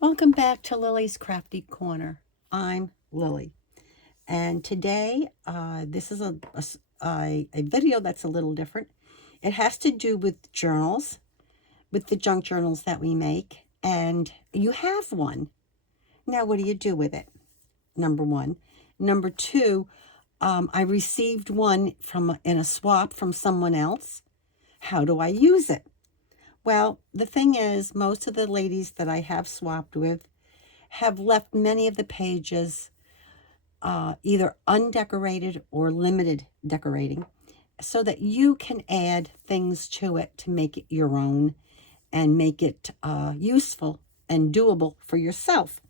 Welcome back to Lily's Crafty Corner. I'm Lily, and today this is a video that's a little different. It has to do with journals, with the junk journals that we make, and you have one. Now, what do you do with it? Number one. Number two, I received one in a swap from someone else. How do I use it? Well, the thing is, most of the ladies that I have swapped with have left many of the pages either undecorated or limited decorating so that you can add things to it to make it your own and make it useful and doable for yourself.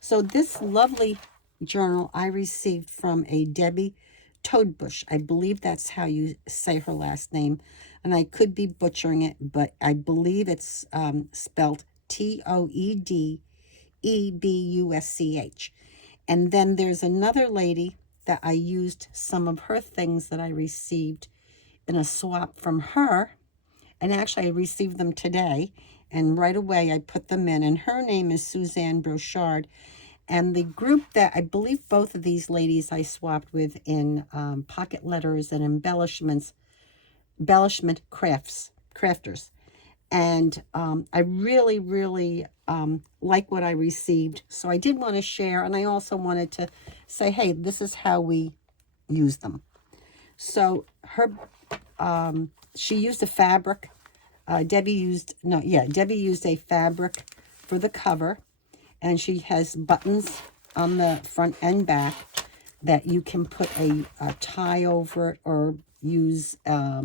So this lovely journal I received from a Debbie Toadbush. I believe that's how you say her last name. And I could be butchering it, but I believe it's spelled Toedbusch. And then there's another lady that I used some of her things that I received in a swap from her. And actually, I received them today. And right away, I put them in. And her name is Suzanne Brochard. And the group that I believe both of these ladies I swapped with in pocket letters and embellishment crafters. And I really, really like what I received. So I did want to share, and I also wanted to say, hey, this is how we use them. So she used a fabric. Debbie used a fabric for the cover, and she has buttons on the front and back that you can put a tie over it, or use a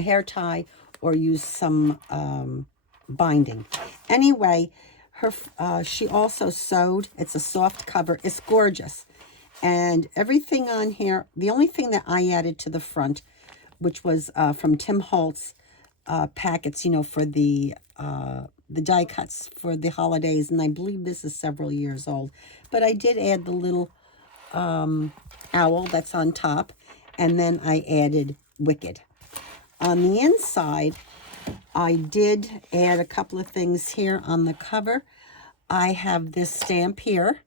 hair tie, or use some binding. Anyway, she also sewed. It's a soft cover. It's gorgeous. And everything on here, the only thing that I added to the front, which was from Tim Holtz packets, for the die cuts for the holidays. And I believe this is several years old. But I did add the little owl that's on top. And then I added Wicked. On the inside, I did add a couple of things here on the cover. I have this stamp here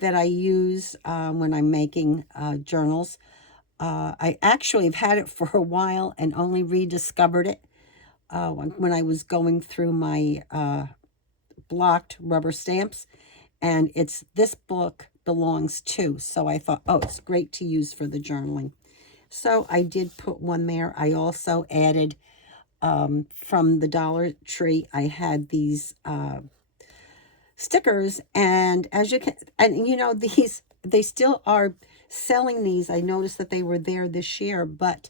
that I use when I'm making journals. I actually have had it for a while and only rediscovered it when I was going through my blocked rubber stamps. And this book belongs to. So I thought, oh, it's great to use for the journaling. So I did put one there. I also added from the Dollar Tree, I had these stickers, and as you can, and these, they still are selling these. I noticed that they were there this year, but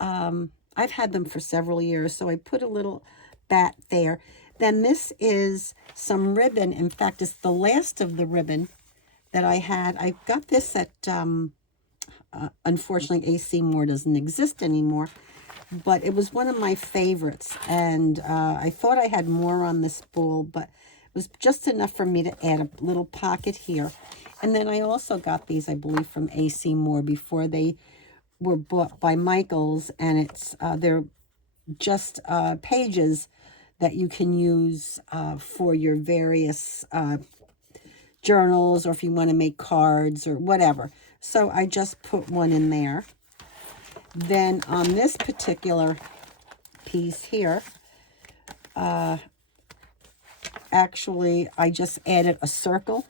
I've had them for several years, so I put a little bat there. Then this is some ribbon. In fact, it's the last of the ribbon that I had. I got this at unfortunately, A.C. Moore doesn't exist anymore, but it was one of my favorites, and I thought I had more on this spool, but it was just enough for me to add a little pocket here. And then I also got these, I believe, from A.C. Moore before they were bought by Michaels, and they're just pages that you can use for your various journals, or if you want to make cards or whatever. So I just put one in there. Then on this particular piece here, actually I just added a circle.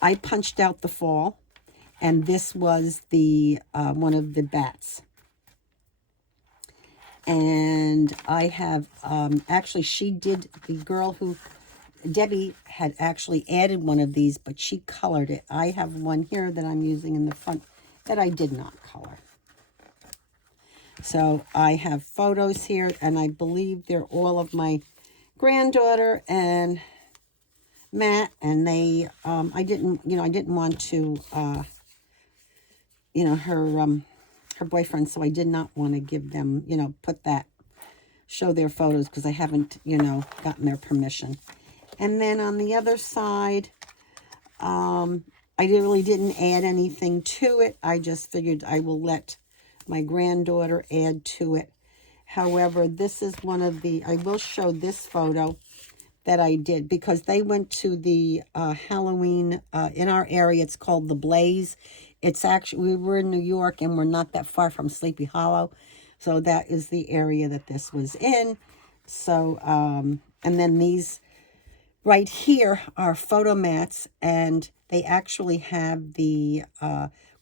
I punched out the fall, and this was the one of the bats. And I have actually, the girl who Debbie had actually added one of these, but she colored it. I have one here that I'm using in the front that I did not color. So I have photos here, and I believe they're all of my granddaughter and Matt, and they, I didn't want to, her boyfriend, so I did not want to give them, show their photos, because I haven't, gotten their permission. And then on the other side, I really didn't add anything to it. I just figured I will let my granddaughter add to it. However, this is one of the, I will show this photo that I did, because they went to the Halloween in our area. It's called the Blaze. It's actually, we were in New York and we're not that far from Sleepy Hollow. So that is the area that this was in. So, and then these right here are photo mats, and they actually have the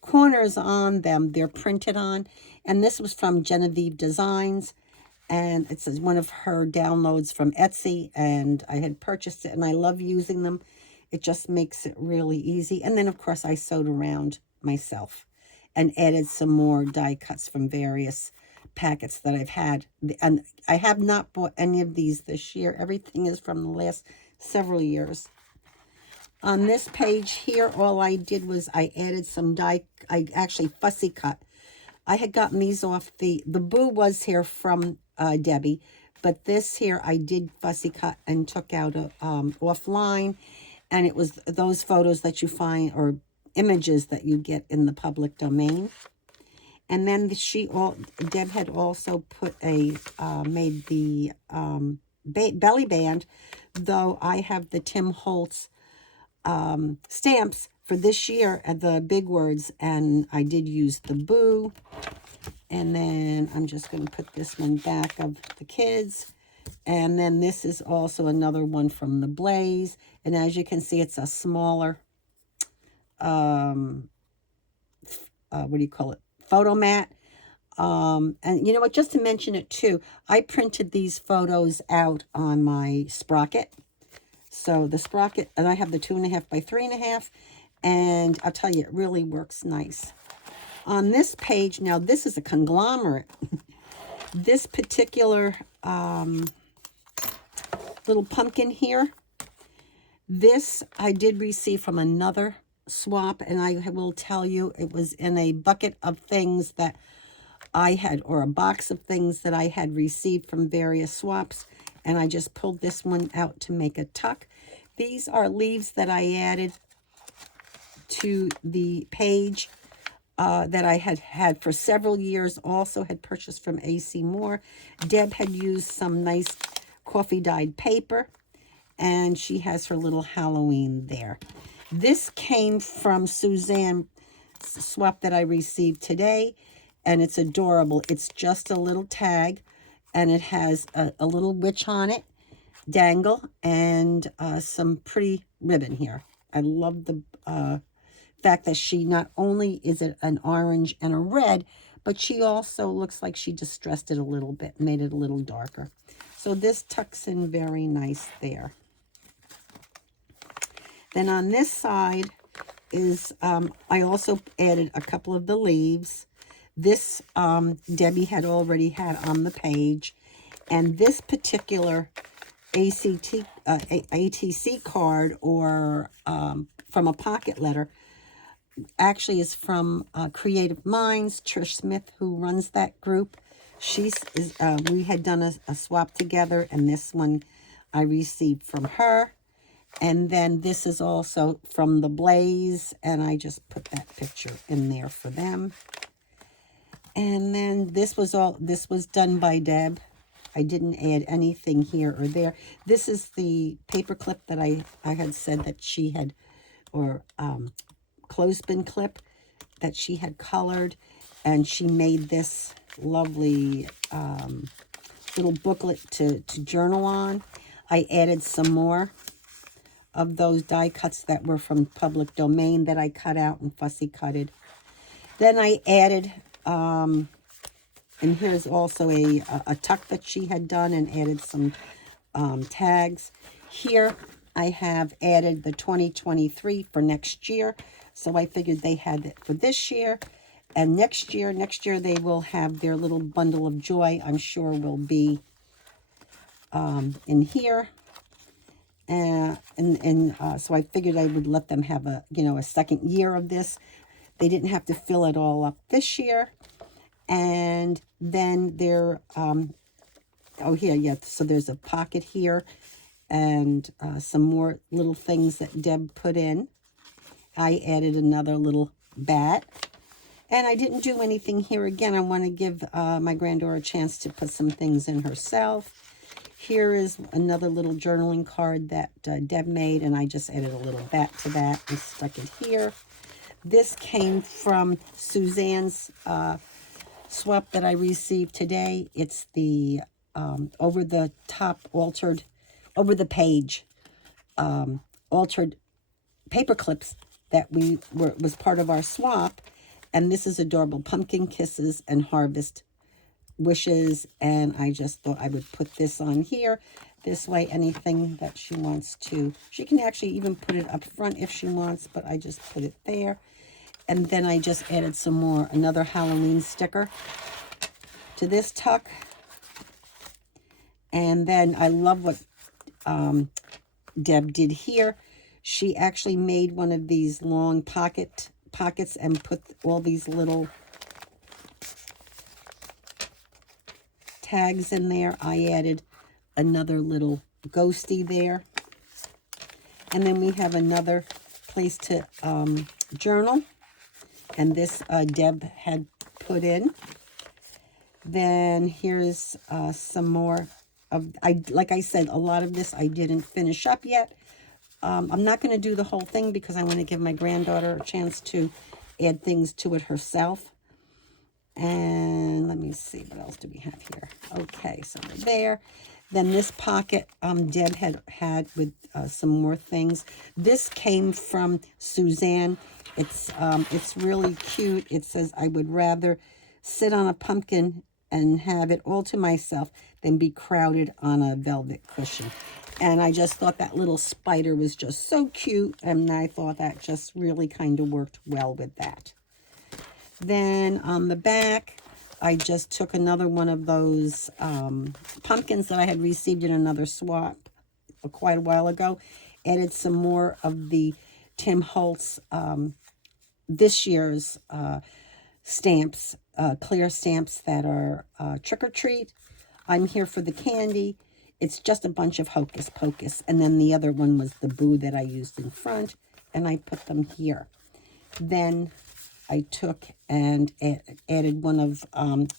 corners on them. They're printed on. And this was from Genevieve Designs. And it's one of her downloads from Etsy, and I had purchased it, and I love using them. It just makes it really easy. And then, of course, I sewed around myself and added some more die cuts from various packets that I've had. And I have not bought any of these this year. Everything is from the last several years. On this page here, all I did was I added some die. I actually fussy cut. I had gotten these off the Boo was here from Debbie, but this here I did fussy cut and took out offline, and it was those photos that you find, or images that you get in the public domain. And then Deb had also put made the belly band, though I have the Tim Holtz stamps for this year at the big words, and I did use the Boo. And then I'm just going to put this one back of the kids. And then this is also another one from the Blaze. And as you can see, it's a smaller, what do you call it? Photo mat. And you know what, just to mention it too, I printed these photos out on my Sprocket. So the Sprocket, and I have the 2.5 by 3.5. And I'll tell you, it really works nice. On this page, now this is a conglomerate. This particular little pumpkin here, this I did receive from another swap, and I will tell you, it was in a bucket of things that I had, or a box of things that I had received from various swaps, and I just pulled this one out to make a tuck. These are leaves that I added to the page that I had for several years, also had purchased from AC Moore. Deb had used some nice coffee dyed paper, and she has her little Halloween there. This came from Suzanne swap that I received today, and it's adorable. It's just a little tag, and it has a little witch on it, dangle, and some pretty ribbon here. I love the fact that she not only is it an orange and a red, but she also looks like she distressed it a little bit, made it a little darker. So this tucks in very nice there. Then on this side is, I also added a couple of the leaves. This Debbie had already had on the page. And this particular ATC card, or from a pocket letter, actually is from Creative Minds, Trish Smith, who runs that group. We had done a swap together, and this one I received from her. And then this is also from the Blaze, and I just put that picture in there for them. And then this was done by Deb. I didn't add anything here or there. This is the paper clip that I had said that she had, or clothespin clip that she had colored, and she made this lovely little booklet to journal on. I added some more of those die cuts that were from public domain that I cut out and fussy cutted. Then I added, and here's also a tuck that she had done, and added some tags. Here I have added the 2023 for next year. So I figured they had it for this year. And next year they will have their little bundle of joy, I'm sure will be in here. So I figured I would let them have a second year of this. They didn't have to fill it all up this year. And then there, so there's a pocket here, and some more little things that Deb put in. I added another little bat. And I didn't do anything here. Again, I want to give my granddaughter a chance to put some things in herself. Here is another little journaling card that Deb made, and I just added a little bat to that and stuck it here. This came from Suzanne's swap that I received today. It's the over the top altered, over the page altered paper clips that was part of our swap. And this is adorable. Pumpkin Kisses and Harvest Wishes. And I just thought I would put this on here. This way, anything that she wants to, she can actually even put it up front if she wants, but I just put it there. And then I just added some more, another Halloween sticker to this tuck. And then I love what Deb did here. She actually made one of these long pockets and put all these little tags in there. I added another little ghosty there. And then we have another place to journal. And this Deb had put in. Then here's some more of, like I said, a lot of this I didn't finish up yet. I'm not going to do the whole thing because I want to give my granddaughter a chance to add things to it herself. And let me see, what else do we have here? Okay, so we're there. Then this pocket Deb had with some more things. This came from Suzanne. It's really cute. It says, I would rather sit on a pumpkin and have it all to myself than be crowded on a velvet cushion. And I just thought that little spider was just so cute. And I thought that just really kind of worked well with that. Then on the back, I just took another one of those pumpkins that I had received in another swap quite a while ago. Added some more of the Tim Holtz this year's stamps, clear stamps that are trick or treat. I'm here for the candy. It's just a bunch of Hocus Pocus. And then the other one was the Boo that I used in front. And I put them here. Then I took and added one of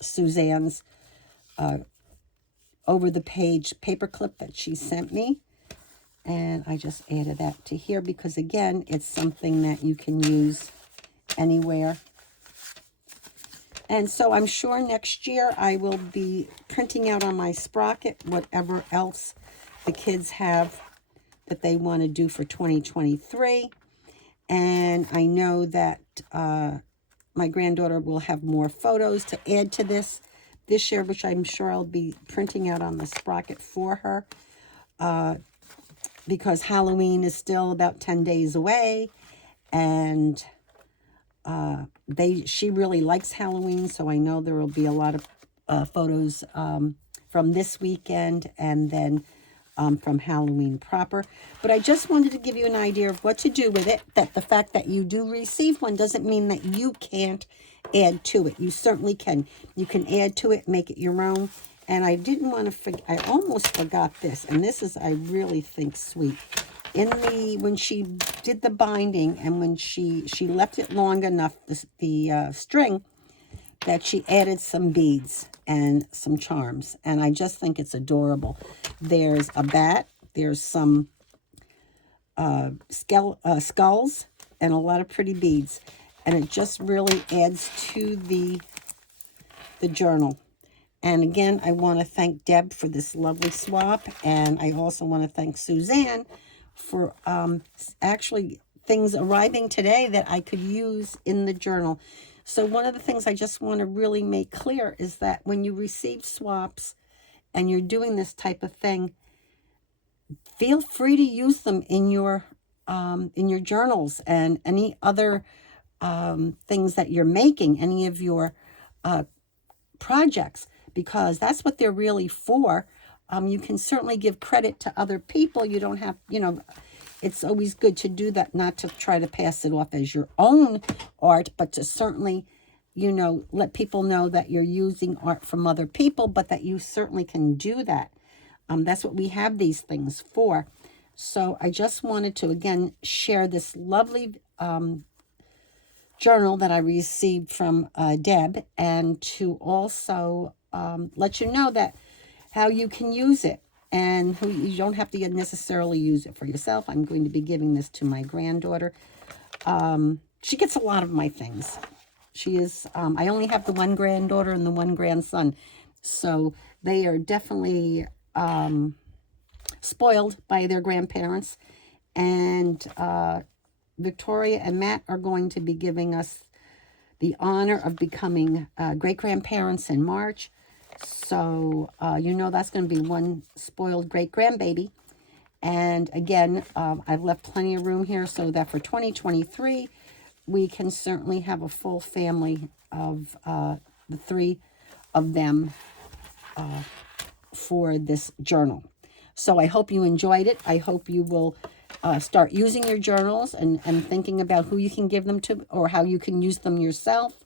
Suzanne's over-the-page paperclip that she sent me. And I just added that to here because, again, it's something that you can use anywhere. And so I'm sure next year I will be printing out on my Sprocket whatever else the kids have that they want to do for 2023. And I know that my granddaughter will have more photos to add to this year, which I'm sure I'll be printing out on the Sprocket for her. Because Halloween is still about 10 days away. And she really likes Halloween, so I know there will be a lot of photos from this weekend and then from Halloween proper. But I just wanted to give you an idea of what to do with it, that the fact that you do receive one doesn't mean that you can't add to it. You certainly can. You can add to it, make it your own. And I didn't want to forget, I almost forgot this, and this is, I really think, sweet. When she did the binding and when she left it long enough, the string, that she added some beads and some charms. And I just think it's adorable. There's a bat, there's some skulls, and a lot of pretty beads. And it just really adds to the journal. And again, I want to thank Deb for this lovely swap. And I also want to thank Suzanne for actually things arriving today that I could use in the journal. So one of the things I just want to really make clear is that when you receive swaps and you're doing this type of thing, feel free to use them in your journals and any other things that you're making, any of your projects, because that's what they're really for. You can certainly give credit to other people. You don't have, it's always good to do that, not to try to pass it off as your own art, but to certainly, let people know that you're using art from other people, but that you certainly can do that. That's what we have these things for. So I just wanted to, again, share this lovely journal that I received from Deb, and to also let you know that how you can use it. and who you don't have to necessarily use it for yourself. I'm going to be giving this to my granddaughter. She gets a lot of my things. She is, I only have the one granddaughter and the one grandson. So they are definitely spoiled by their grandparents. And Victoria and Matt are going to be giving us the honor of becoming great-grandparents in March. So, you know that's going to be one spoiled great-grandbaby. And again, I've left plenty of room here so that for 2023, we can certainly have a full family of the three of them for this journal. So I hope you enjoyed it. I hope you will start using your journals and thinking about who you can give them to or how you can use them yourself,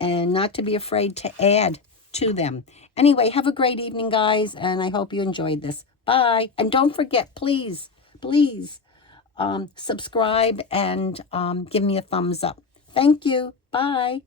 and not to be afraid to add to them. Anyway, have a great evening, guys, and I hope you enjoyed this. Bye. And don't forget, please, please subscribe and give me a thumbs up. Thank you. Bye.